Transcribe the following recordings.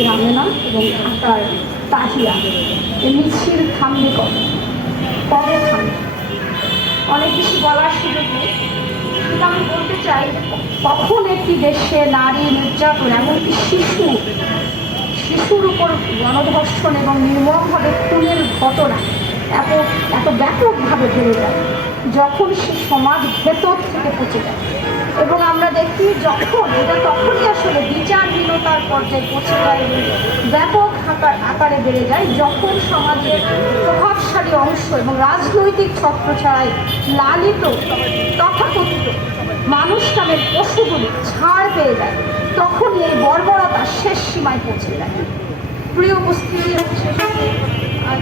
নাজির আমেনা এবং ঢাকার তাহিয়া এই মিছিল থামবে কবে থামবে? অনেক কিছু বলার সুযোগ নেই, কিন্তু আমি বলতে চাই কখন একটি দেশে নারী নির্যাতন, এমনকি শিশুর উপর গণধর্ষণ এবং নির্মমভাবে খুনের ঘটনা এত ব্যাপকভাবে বেড়ে যায়, যখন সে সমাজ ভেতর থেকে পচে যায়। এবং আমরা দেখি তখনই আসলে বিচারহীনতার পর্যায়ে পৌঁছে যায় এবং ব্যাপক আকারে বেড়ে যায়, যখন সমাজের প্রভাবশালী অংশ এবং রাজনৈতিক ছত্রছায়ায় লালিত তথাকথিত মানুষ নামের পশুগুলি ছাড় পেয়ে যায়, তখনই এই বর্বরতা শেষ সীমায় পৌঁছে যায়। প্রিয় উপস্থিতি,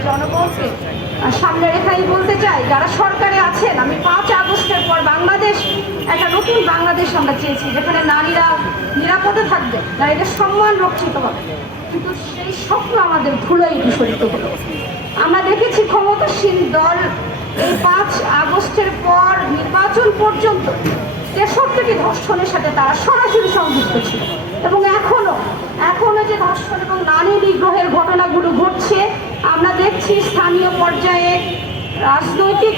জনগণকে সামনে রেখাই বলতে চাই, যারা সরকারে আছেন, আমি 5 আগস্টের পর বাংলাদেশ, একটা নতুন বাংলাদেশ আমরা চেয়েছি, যেখানে নারীরা নিরাপদে থাকবে, নারীদের সম্মান রক্ষিত হবে, কিন্তু সেই স্বপ্ন আমাদের ধুলোয় বিস্ফোরিত হলো। আমরা দেখেছি ক্ষমতাসীন দল এই 5 আগস্টের পর নির্বাচন পর্যন্ত 63টি ধর্ষণের সাথে তারা সরাসরি সংযুক্ত ছিল, এবং এখনো যে ধর্ষণ এবং নারী নিগ্রহের ঘটনাগুলো ঘটছে, আমরা দেখছি স্থানীয় পর্যায়ে রাজনৈতিক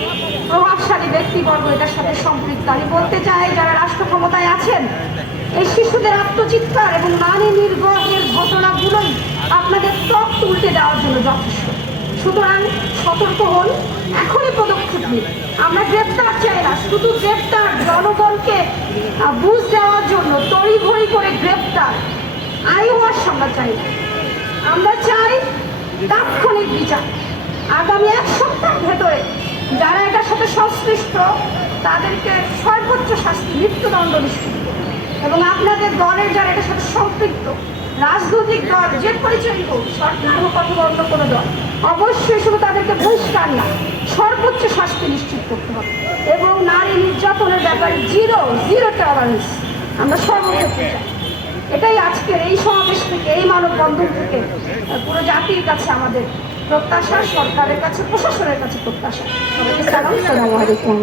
প্রভাবশালী ব্যক্তিবর্গ এটার সাথে সম্পৃক্ত। আমি বলতে চাই, যারা রাষ্ট্র ক্ষমতায় আছেন, এই শিশুদের আত্মচিৎকার এবং নারী নির্যাতনের ঘটনাগুলোই আপনাদের ত্বক তুলতে দেওয়ার জন্য যথেষ্ট। সুতরাং সতর্ক হন, এখনই পদক্ষেপ নিন। আমরা গ্রেপ্তার চাই না, শুধু গ্রেপ্তার, জনগণকে বুঝ দেওয়ার জন্য তড়িঘড়ি করে গ্রেপ্তার, আইওয়াশ আমরা চাই না। আমরা চাই তাৎক্ষণিক বিচার। আগামী 1 সপ্তাহের ভেতরে যারা এটার সাথে সংশ্লিষ্ট তাদেরকে সর্বোচ্চ শাস্তি, মৃত্যুদণ্ড নিশ্চিত করুন। এবং আপনাদের দলের যারা এটার সাথে সম্পৃক্ত, রাজনৈতিক দল যে পরিচয় হোক, সরকার হোক অথবা অন্য কোনো দল, অবশ্যই শুধু তাদেরকে বহিষ্কার না, সর্বোচ্চ শাস্তি নিশ্চিত করতে হবে। এবং নারী নির্যাতনের ব্যাপারে জিরো টলারেন্স আমরা সর্বক্ষেত্রে চাই। এটাই আজকের এই সমাবেশ থেকে, এই মানববন্ধন থেকে পুরো জাতির কাছে আমাদের প্রত্যাশা, সরকারের কাছে, প্রশাসনের কাছে প্রত্যাশা। সবাইকে সালাম, আসসালামু আলাইকুম।